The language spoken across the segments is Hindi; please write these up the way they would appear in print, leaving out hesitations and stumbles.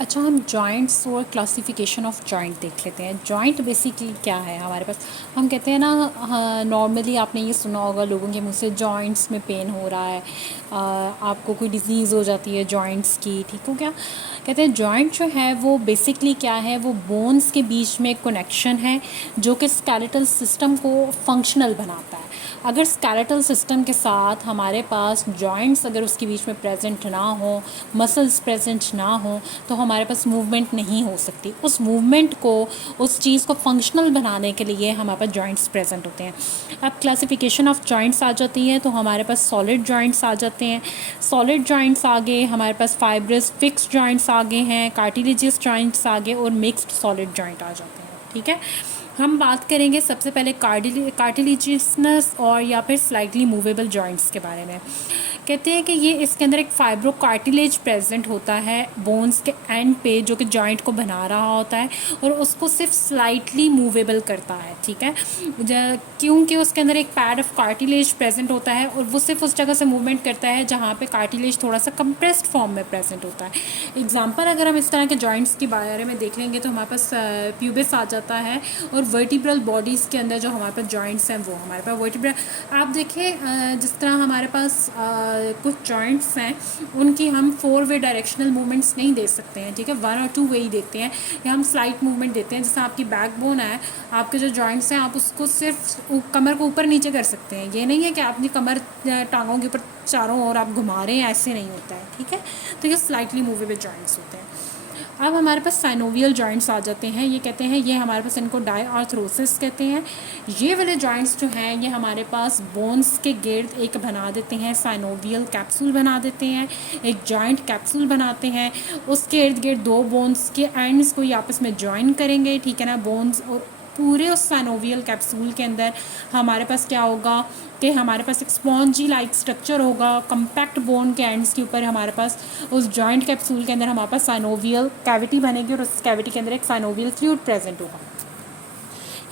अच्छा, हम जॉइंट्स और क्लासिफिकेशन ऑफ जॉइंट देख लेते हैं। जॉइंट बेसिकली क्या है हमारे पास? हम कहते हैं ना, हाँ, नॉर्मली आपने ये सुना होगा लोगों के मुंह से, जॉइंट्स में पेन हो रहा है, आपको कोई डिजीज़ हो जाती है जॉइंट्स की, ठीक हो क्या? कहते हैं जॉइंट जो है वो बेसिकली क्या है, वो बोन्स के बीच में कनेक्शन है जो कि स्केलेटल सिस्टम को फंक्शनल बनाता है। अगर स्केलेटल सिस्टम के साथ हमारे पास जॉइंट्स अगर उसके बीच में प्रेजेंट ना हो, मसल्स प्रेजेंट ना हो, तो हमारे पास मूवमेंट नहीं हो सकती। उस मूवमेंट को, उस चीज़ को फंक्शनल बनाने के लिए हमारे पास जॉइंट्स प्रेजेंट होते हैं। अब क्लासिफिकेशन ऑफ जॉइंट्स आ जाती है तो हमारे पास सॉलिड जॉइंट्स आ जाते हैं। सॉलिड जॉइंट्स आगे, हमारे पास फाइब्रस फिक्स जॉइंट्स आगे हैं, कार्टिलेजियस जॉइंट्स आगे, और मिक्स्ड सॉलिड जॉइंट आ जाते हैं। ठीक है, हम बात करेंगे सबसे पहले कार्टिलेजियसनस और या फिर स्लाइटली मूवेबल जॉइंट्स के बारे में। कहते हैं कि ये इसके अंदर एक फाइब्रो कार्टिलेज प्रेजेंट होता है बोन्स के एंड पे, जो कि जॉइंट को बना रहा होता है और उसको सिर्फ स्लाइटली मूवेबल करता है। ठीक है, क्योंकि उसके अंदर एक पैड ऑफ कार्टिलेज प्रेजेंट होता है और वो सिर्फ उस जगह से मूवमेंट करता है जहाँ पे कार्टिलेज थोड़ा सा कंप्रेस्ड फॉर्म में प्रेजेंट होता है। एग्जाम्पल अगर हम इस तरह के जॉइंट्स के बारे में देख लेंगे तो हमारे पास प्यूबिस आ जाता है, और वर्टिब्रल बॉडीज़ के अंदर जो हमारे पास जॉइंट्स हैं वो हमारे पास वर्टिब्रल, आप देखिए जिस तरह हमारे पास कुछ जॉइंट्स हैं उनकी हम 4 वे डायरेक्शनल मूवमेंट्स नहीं दे सकते हैं। ठीक है, 1 और 2 वे ही देते हैं, या हम स्लाइट मूवमेंट देते हैं। जैसे आपकी बैकबोन है, आपके जो जॉइंट्स हैं आप उसको सिर्फ कमर को ऊपर नीचे कर सकते हैं। ये नहीं है कि आपने कमर टांगों के ऊपर चारों ओर आप घुमा रहे हैं, ऐसे नहीं होता है। ठीक है, तो ये स्लाइटली मूवेबल जॉइंट्स होते हैं। अब हमारे पास साइनोवियल जॉइंट्स आ जाते हैं। ये कहते हैं, ये हमारे पास इनको डायआर्थरोसिस कहते हैं। ये वाले जॉइंट्स जो हैं ये हमारे पास बोन्स के गिर्द एक बना देते हैं, साइनोवियल कैप्सूल बना देते हैं, एक जॉइंट कैप्सूल बनाते हैं। उसके इर्द गिर्द 2 बोन्स के एंड्स को आपस में जॉइन करेंगे। ठीक है ना, बोन्स और पूरे उस साइनोवियल कैप्सूल के अंदर हमारे पास क्या होगा कि हमारे पास एक स्पॉन्जी लाइक स्ट्रक्चर होगा। कम्पैक्ट बोन के एंड्स के ऊपर हमारे पास उस जॉइंट कैप्सूल के अंदर हमारे पास साइनोवियल कैविटी बनेगी और उस कैविटी के अंदर एक साइनोवियल फ्लूइड प्रेजेंट होगा।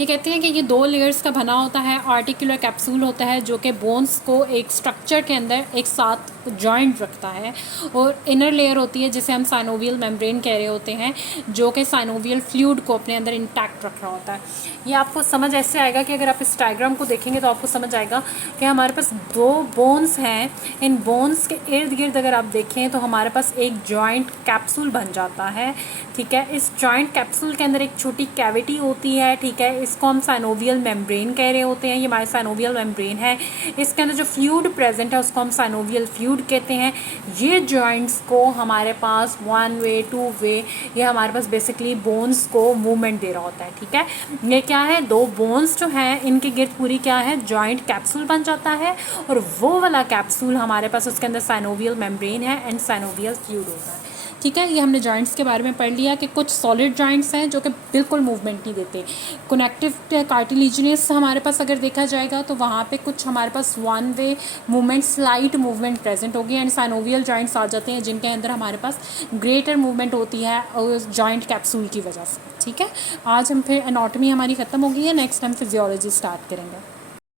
ये कहते हैं कि ये 2 लेयर्स का बना होता है। आर्टिकुलर कैप्सूल होता है जो कि बोन्स को एक स्ट्रक्चर के अंदर एक साथ जॉइंट रखता है, और इनर लेयर होती है जिसे हम साइनोवियल मेम्ब्रेन कह रहे होते हैं, जो कि साइनोवियल फ्लूइड को अपने अंदर इंटैक्ट रख रहा होता है। ये आपको समझ ऐसे आएगा कि अगर आप इस डायग्राम को देखेंगे तो आपको समझ आएगा कि हमारे पास 2 बोन्स हैं। इन बोन्स के इर्द गिर्द अगर आप देखें तो हमारे पास एक जॉइंट कैप्सूल बन जाता है। ठीक है, इस जॉइंट कैप्सूल के अंदर एक छोटी कैविटी होती है। ठीक है, इसको हम साइनोवियल मेम्ब्रेन कह रहे होते हैं। ये हमारे साइनोवियल मेम्ब्रेन है। इसके अंदर जो फ्लूइड प्रेजेंट है उसको हम साइनोवियल फ्लूइड कहते हैं। ये जॉइंट्स को हमारे पास 1 वे 2 वे, ये हमारे पास बेसिकली बोन्स को मूवमेंट दे रहा होता है। ठीक है, ये क्या है, 2 बोन्स जो हैं इनके गिर्द पूरी क्या है, जॉइंट कैप्सूल बन जाता है, और वो वाला कैप्सूल हमारे पास उसके अंदर साइनोवियल मेम्ब्रेन है एंड साइनोवियल फ्लूइड होता है। ठीक है, ये हमने जॉइंट्स के बारे में पढ़ लिया कि कुछ सॉलिड जॉइंट्स हैं जो कि बिल्कुल मूवमेंट नहीं देते। कनेक्टिव कार्टिलेजिनस हमारे पास अगर देखा जाएगा तो वहाँ पे कुछ हमारे पास 1 वे मूवमेंट, स्लाइट मूवमेंट प्रेजेंट होगी, एंड साइनोवियल जॉइंट्स आ जाते हैं जिनके अंदर हमारे पास ग्रेटर मूवमेंट होती है जॉइंट कैप्सूल की वजह से। ठीक है, आज हम फिर एनाटॉमी हमारी ख़त्म हो गई है, नेक्स्ट हम फिजियोलॉजी स्टार्ट करेंगे।